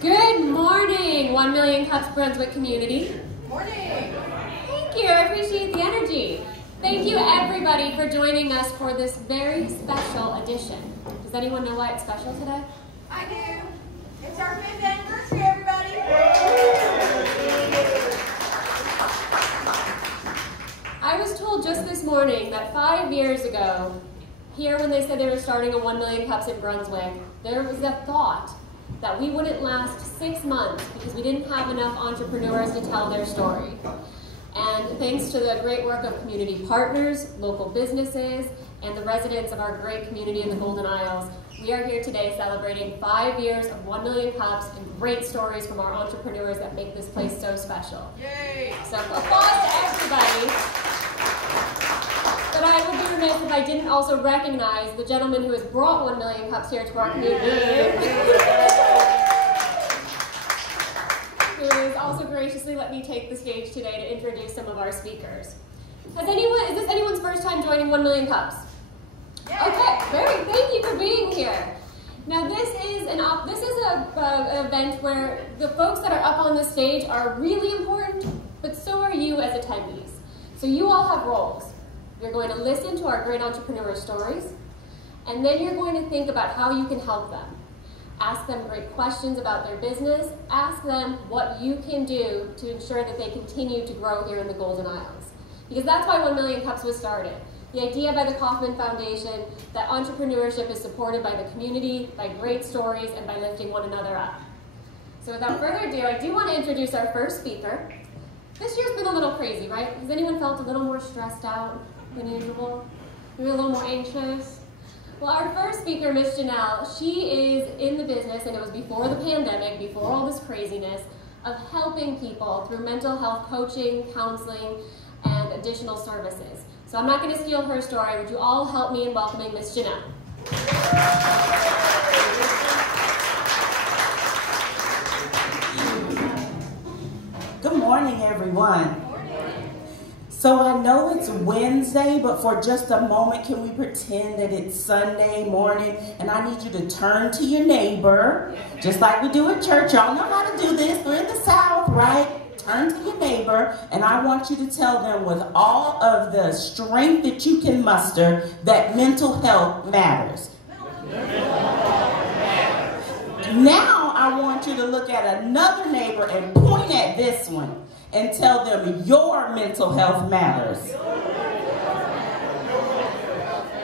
Good morning, 1 Million Cups Brunswick community. Morning. Thank you, I appreciate the energy. Thank you everybody for joining us for this very special edition. Does anyone know why it's special today? I do. It's our 5th anniversary, everybody. I was told just this morning that 5 years ago, here when they said they were starting a 1 Million Cups in Brunswick, there was a thought that we wouldn't last 6 months because we didn't have enough entrepreneurs to tell their story. And thanks to the great work of community partners, local businesses, and the residents of our great community in the Golden Isles, we are here today celebrating 5 years of 1 Million Cups and great stories from our entrepreneurs that make this place so special. Yay! So applause to everybody. But I would be remiss if I didn't also recognize the gentleman who has brought 1 Million Cups here to our community. Who has also graciously let me take the stage today to introduce some of our speakers. Is this anyone's first time joining 1 Million Cups? Okay, thank you for being here. Now this is an event where the folks that are up on the stage are really important, but so are you as attendees. So you all have roles. You're going to listen to our great entrepreneur stories, and then you're going to think about how you can help them. Ask them great questions about their business. Ask them what you can do to ensure that they continue to grow here in the Golden Isles. Because that's why 1 Million Cups was started. The idea by the Kaufman Foundation that entrepreneurship is supported by the community, by great stories, and by lifting one another up. So without further ado, I do want to introduce our first speaker. This year's been a little crazy, right? Has anyone felt a little more stressed out than usual? Maybe a little more anxious? Well, our first speaker, Miss Janel, she is in the business, and it was before the pandemic, before all this craziness, of helping people through mental health coaching, counseling, and additional services. So I'm not going to steal her story. Would you all help me in welcoming Miss Janel? Good morning, everyone. So I know it's Wednesday, but for just a moment, can we pretend that it's Sunday morning? And I need you to turn to your neighbor, just like we do at church. Y'all know how to do this. We're in the South, right? Turn to your neighbor, and I want you to tell them with all of the strength that you can muster that mental health matters. Now I want you to look at another neighbor and point at this one and tell them your mental health matters.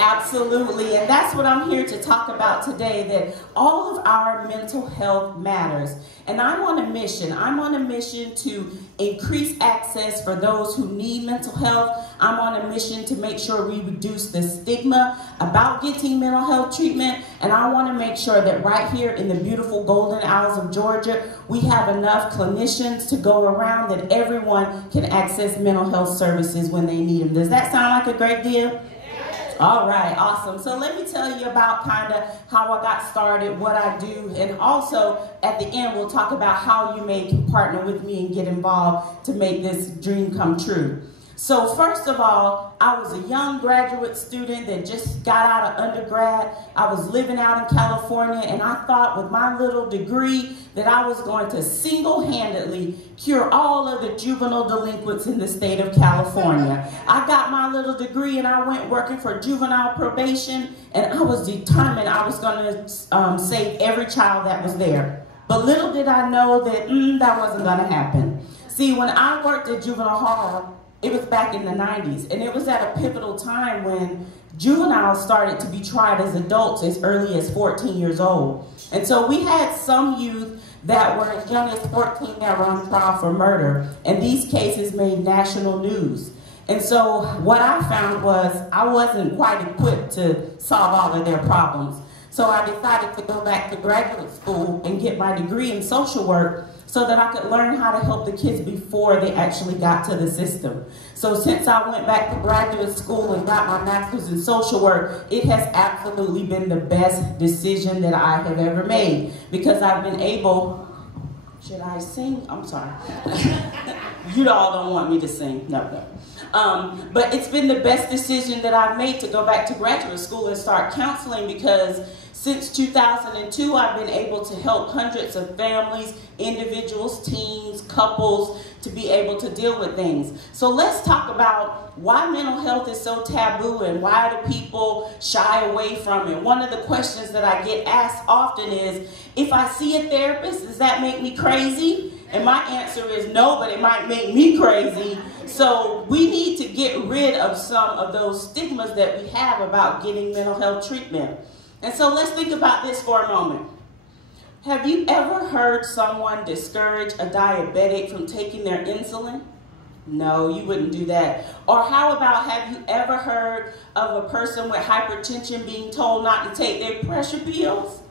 Absolutely, and that's what I'm here to talk about today, that all of our mental health matters. And I'm on a mission. I'm on a mission to increase access for those who need mental health. I'm on a mission to make sure we reduce the stigma about getting mental health treatment. And I want to make sure that right here in the beautiful Golden Isles of Georgia, we have enough clinicians to go around that everyone can access mental health services when they need them. Does that sound like a great deal? All right, awesome. So let me tell you about kind of how I got started, what I do, and also at the end we'll talk about how you may partner with me and get involved to make this dream come true. So first of all, I was a young graduate student that just got out of undergrad. I was living out in California, and I thought with my little degree that I was going to single-handedly cure all of the juvenile delinquents in the state of California. I got my little degree and I went working for juvenile probation, and I was determined I was going to save every child that was there. But little did I know that that wasn't going to happen. See, when I worked at juvenile hall, it was back in the 90s, and it was at a pivotal time when juveniles started to be tried as adults as early as 14 years old. And so we had some youth that were as young as 14 that were on trial for murder, and these cases made national news. And so what I found was I wasn't quite equipped to solve all of their problems. So I decided to go back to graduate school and get my degree in social work so that I could learn how to help the kids before they actually got to the system. So since I went back to graduate school and got my master's in social work, it has absolutely been the best decision that I have ever made, because I've been able, should I sing? I'm sorry. You all don't want me to sing, no. But it's been the best decision that I've made to go back to graduate school and start counseling, because Since 2002, I've been able to help hundreds of families, individuals, teams, couples to be able to deal with things. So let's talk about why mental health is so taboo and why do people shy away from it. One of the questions that I get asked often is, if I see a therapist, does that make me crazy? And my answer is no, but it might make me crazy. So we need to get rid of some of those stigmas that we have about getting mental health treatment. And so let's think about this for a moment. Have you ever heard someone discourage a diabetic from taking their insulin? No, you wouldn't do that. Or how about, have you ever heard of a person with hypertension being told not to take their pressure pills?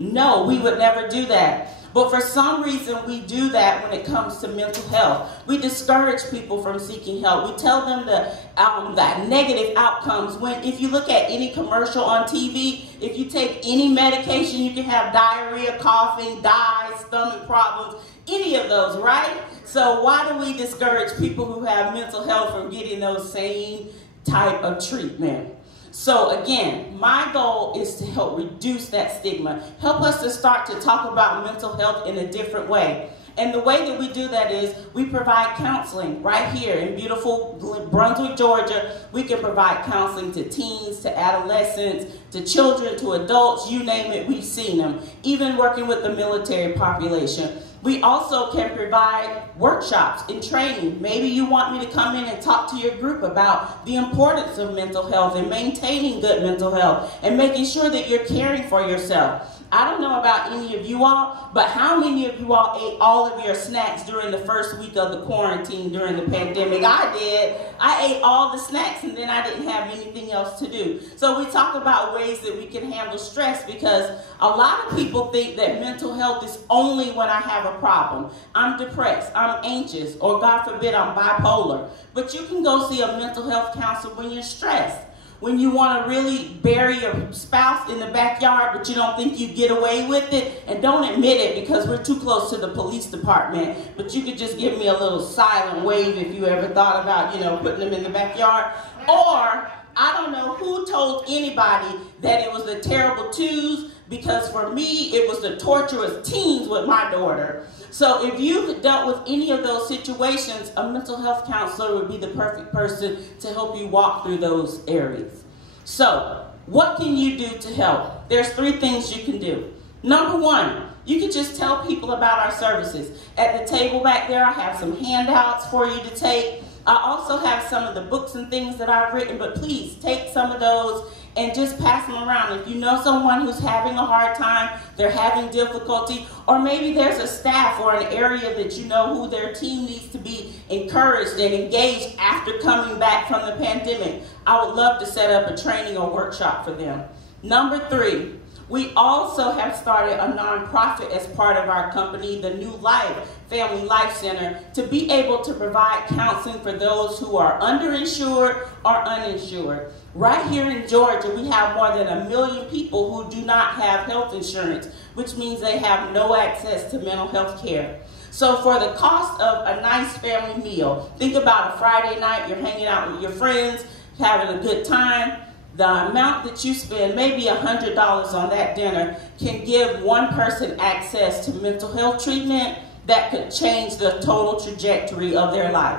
No, we would never do that. But for some reason, we do that when it comes to mental health. We discourage people from seeking help. We tell them that negative outcomes. When, if you look at any commercial on TV, if you take any medication, you can have diarrhea, coughing, stomach problems, any of those, right? So why do we discourage people who have mental health from getting those same type of treatment? So again, my goal is to help reduce that stigma, help us to start to talk about mental health in a different way. And the way that we do that is we provide counseling right here in beautiful Brunswick, Georgia. We can provide counseling to teens, to adolescents, to children, to adults, you name it, we've seen them, even working with the military population. We also can provide workshops and training. Maybe you want me to come in and talk to your group about the importance of mental health and maintaining good mental health and making sure that you're caring for yourself. I don't know about any of you all, but how many of you all ate all of your snacks during the first week of the quarantine during the pandemic? I did. I ate all the snacks and then I didn't have anything else to do. So we talk about ways that we can handle stress, because a lot of people think that mental health is only when I have a problem. I'm depressed, I'm anxious, or God forbid, I'm bipolar. But you can go see a mental health counselor when you're stressed. When you want to really bury your spouse in the backyard, but you don't think you get away with it, and don't admit it because we're too close to the police department, but you could just give me a little silent wave if you ever thought about, putting them in the backyard. Or, I don't know who told anybody that it was the terrible twos, because for me, it was the torturous teens with my daughter. So if you've dealt with any of those situations, a mental health counselor would be the perfect person to help you walk through those areas. So what can you do to help? There's 3 things you can do. Number 1, you can just tell people about our services. At the table back there, I have some handouts for you to take. I also have some of the books and things that I've written, but please take some of those and just pass them around. If you know someone who's having a hard time, they're having difficulty, or maybe there's a staff or an area that you know who their team needs to be encouraged and engaged after coming back from the pandemic, I would love to set up a training or workshop for them. Number 3, we also have started a nonprofit as part of our company, the New Life Family Life Center, to be able to provide counseling for those who are underinsured or uninsured. Right here in Georgia, we have more than 1 million people who do not have health insurance, which means they have no access to mental health care. So for the cost of a nice family meal, think about a Friday night, you're hanging out with your friends, having a good time. The amount that you spend, maybe $100 on that dinner, can give one person access to mental health treatment that could change the total trajectory of their life.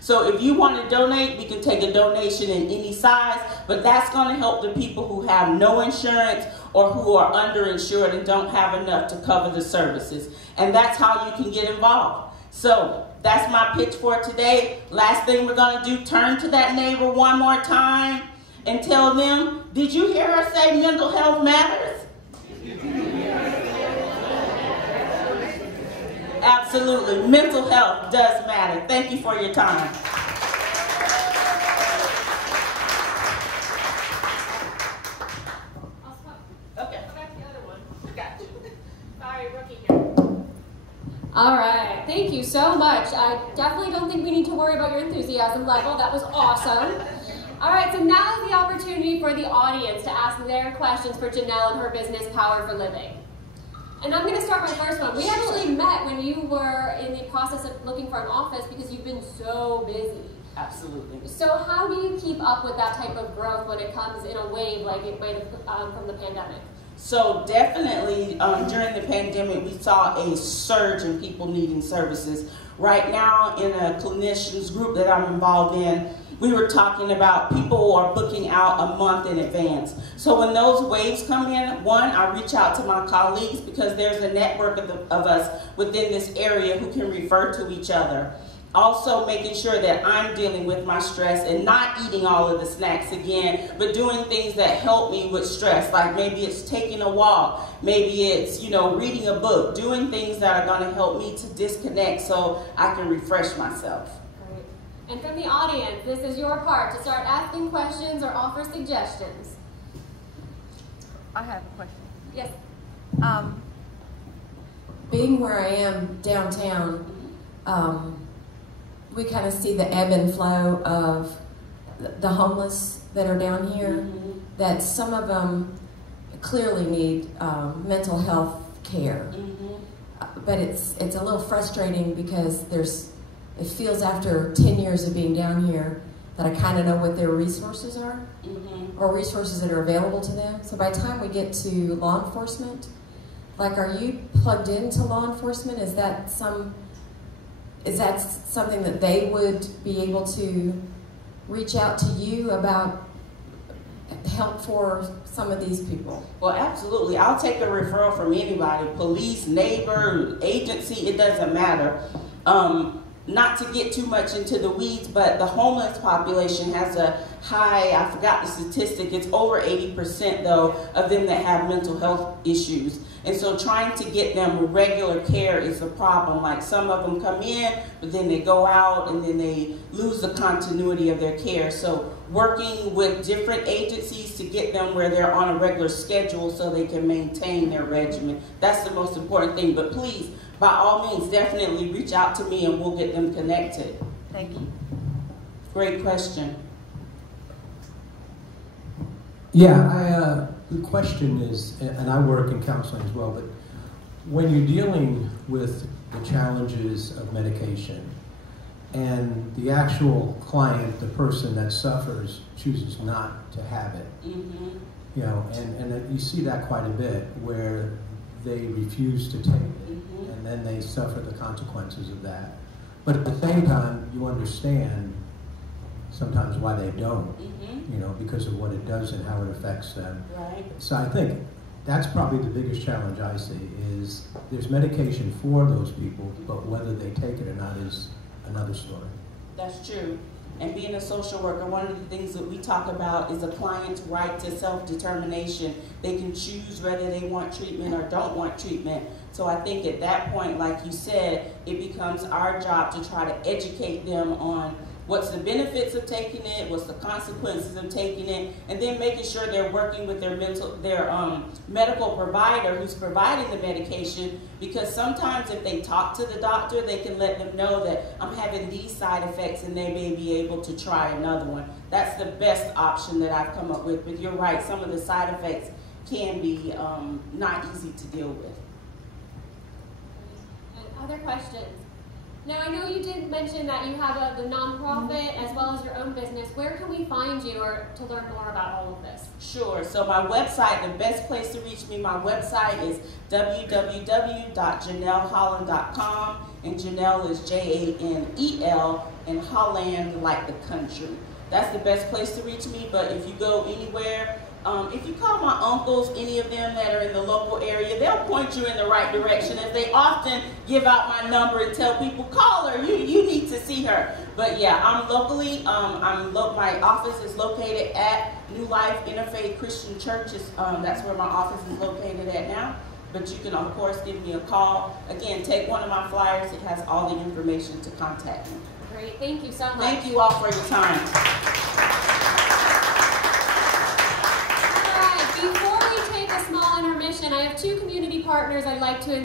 So if you want to donate, we can take a donation in any size, but that's going to help the people who have no insurance or who are underinsured and don't have enough to cover the services. And that's how you can get involved. So that's my pitch for today. Last thing we're going to do, turn to that neighbor one more time and tell them, did you hear her say mental health matters? Absolutely. Mental health does matter. Thank you for your time. Okay. Go back to the other one. Got you. Sorry, rookie here. All right. Thank you so much. I definitely don't think we need to worry about your enthusiasm level. That was awesome. All right, so now is the opportunity for the audience to ask their questions for Janel and her business, Power for Living. And I'm going to start my first one. We actually met when you were in the process of looking for an office because you've been so busy. Absolutely. So how do you keep up with that type of growth when it comes in a wave like it might have from the pandemic? So definitely during the pandemic, we saw a surge in people needing services. Right now, in a clinicians group that I'm involved in, we were talking about people are booking out a month in advance. So when those waves come in, one, I reach out to my colleagues because there's a network of us within this area who can refer to each other. Also making sure that I'm dealing with my stress and not eating all of the snacks again, but doing things that help me with stress, like maybe it's taking a walk, maybe it's, reading a book, doing things that are going to help me to disconnect so I can refresh myself. Great. And from the audience, this is your part to start asking questions or offer suggestions. I have a question. Yes. Being where I am downtown, we kind of see the ebb and flow of the homeless that are down here, that some of them clearly need mental health care. But it's a little frustrating because it feels after 10 years of being down here that I kind of know what their resources are, or resources that are available to them. So by the time we get to law enforcement, like, are you plugged into law enforcement? Is that something that they would be able to reach out to you about help for some of these people? Well, absolutely. I'll take a referral from anybody, police, neighbor, agency, it doesn't matter. Not to get too much into the weeds, but the homeless population has a high, I forgot the statistic, it's over 80% though of them that have mental health issues. And so trying to get them regular care is a problem. Like, some of them come in, but then they go out and then they lose the continuity of their care. So working with different agencies to get them where they're on a regular schedule so they can maintain their regimen. That's the most important thing. But please, by all means, definitely reach out to me and we'll get them connected. Thank you. Great question. Yeah, the question is, and I work in counseling as well, but when you're dealing with the challenges of medication and the actual client, the person that suffers, chooses not to have it, and you see that quite a bit where they refuse to take it, and then they suffer the consequences of that. But at the same time, you understand sometimes why they don't, because of what it does and how it affects them. Right. So I think that's probably the biggest challenge I see is there's medication for those people, but whether they take it or not is another story. That's true. And being a social worker, one of the things that we talk about is a client's right to self-determination. They can choose whether they want treatment or don't want treatment. So I think at that point, like you said, it becomes our job to try to educate them on what's the benefits of taking it, what's the consequences of taking it, and then making sure they're working with their medical provider who's providing the medication, because sometimes if they talk to the doctor, they can let them know that I'm having these side effects and they may be able to try another one. That's the best option that I've come up with, but you're right, some of the side effects can be not easy to deal with. And other questions? Now, I know you did mention that you have the nonprofit as well as your own business. Where can we find you or to learn more about all of this? Sure. So my website, the best place to reach me, my website is www.janelholland.com, and Janel is Janel, and Holland like the country. That's the best place to reach me, but if you go anywhere, if you call my uncles, any of them that are in the local area, they'll point you in the right direction, as they often give out my number and tell people, call her, you need to see her. But yeah, I'm locally, my office is located at New Life Interfaith Christian Church. That's where my office is located at now. But you can, of course, give me a call. Again, take one of my flyers. It has all the information to contact me. Great. Thank you so much. Thank you all for your time. Before we take a small intermission, I have two community partners I'd like to